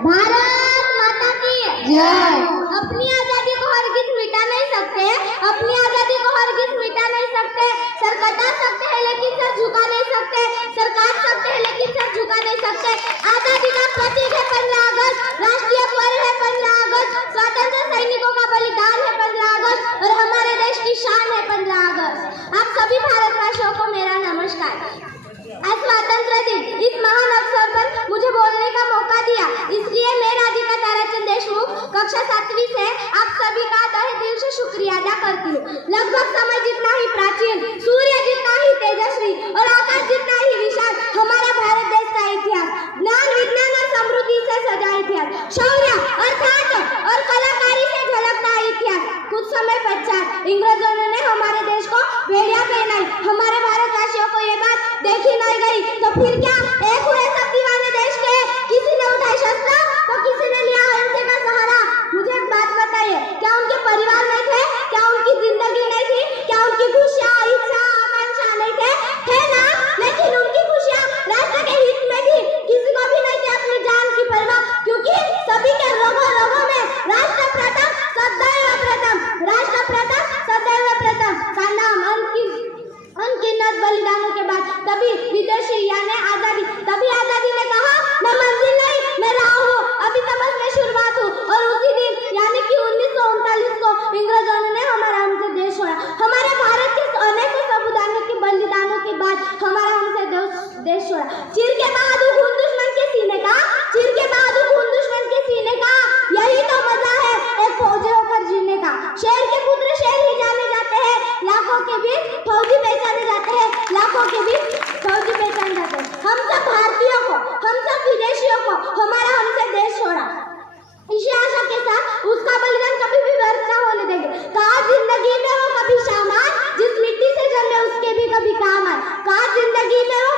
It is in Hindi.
भारत माता की जय। अपनी आजादी को हरगिज मिटा नहीं सकते, अपनी आजादी को हरगिज मिटा नहीं सकते। सर कटा सकते हैं लेकिन सर झुका नहीं सकते, सर काट सकते हैं लेकिन सर झुका नहीं सकते। आजादी का प्रतीक है 15 अगस्त, राष्ट्रीय पर्व है 15 अगस्त, स्वतंत्र सैनिकों का बलिदान है 15 अगस्त और हमारे देश की शान है 15 अगस्त। आप सभी भारतवासियों को मेरा नमस्कार। आज स्वतंत्र दिन, इस महान अवसर पर मुझे बोलने का मौका दिया, इसलिए मैं राधिका ताराचंद देशमुख कक्षा 7वीं से आप सभी का तहे दिल से शुक्रिया अदा करती हूँ। लगभग समय जितना ही प्राचीन, सूर्य जितना ही तेजस्वी और आकाश जितना ही विशाल हमारा भारत देश का इतिहास, ज्ञान विज्ञान और समृद्धि से सजा इतिहास, शौर्य अर्थात और कलाकारी से झलकता इतिहास। कुछ समय पश्चात इंग्रजों ने हमारे देश को भेड़िया पहनाई, हमारे भारतवासियों को ये बात देखी नहीं गई, तो फिर क्या एक हुए सब दीवाने देश के। किसी ने उठाई शस्त्र तो किसी ने लिया अहिंसा का सहारा। मुझे एक बात बताइए, क्या उनके परिवार नहीं थे, क्या उनकी जिंदगी नहीं थी, क्या उनकी खुशियां इच्छा आकांक्षा नहीं थे ना, लेकिन उनकी खुशियां राष्ट्र के हित में थी। किसी को भी नहीं थी अपनी जान की परवाह, क्योंकि सभी के रगों रगों में राष्ट्र प्रथम सदैव प्रथम, राष्ट्र प्रथम सदैव प्रथम का नाम अनगिनत बलिदानों के बाद तभी विदेशी यानी आजादी ने कहा मैं मंजिल नहीं मैं राह हूँ, अभी तो बस मैं शुरुआत हूँ। और उसी दिन यानी कि 1939 को इंग्रजों ने हमारा हमसे देश छोड़ा। हमारे भारत के अनेकों सबूदानों के बलिदानों के बाद हमारा हमसे देश छोड़ा। चीर के बहादुर खून दुश्मन के सीने का, चीर के बहादुर खून दुश्मन के सीने का, यही तो मजा है एक फौजी होकर जीने का। शेर के पुत्र शेर ही जाने जाते हैं, लाखों के बीच फौजी पहचाने जाते हैं, लाखों के बीच फौजी पहचाने जाते हैं। हम सब भारतीयों को, हम सब विदेशियों को हमारा हमसे देश छोड़ा। इसी आशा के साथ उसका बलिदान कभी भी व्यर्थ न होने देंगे। कहा जिंदगी में वो कभी शाम आए, जिस मिट्टी से जन्मे उसके भी कभी काम आए। कहा जिंदगी में वो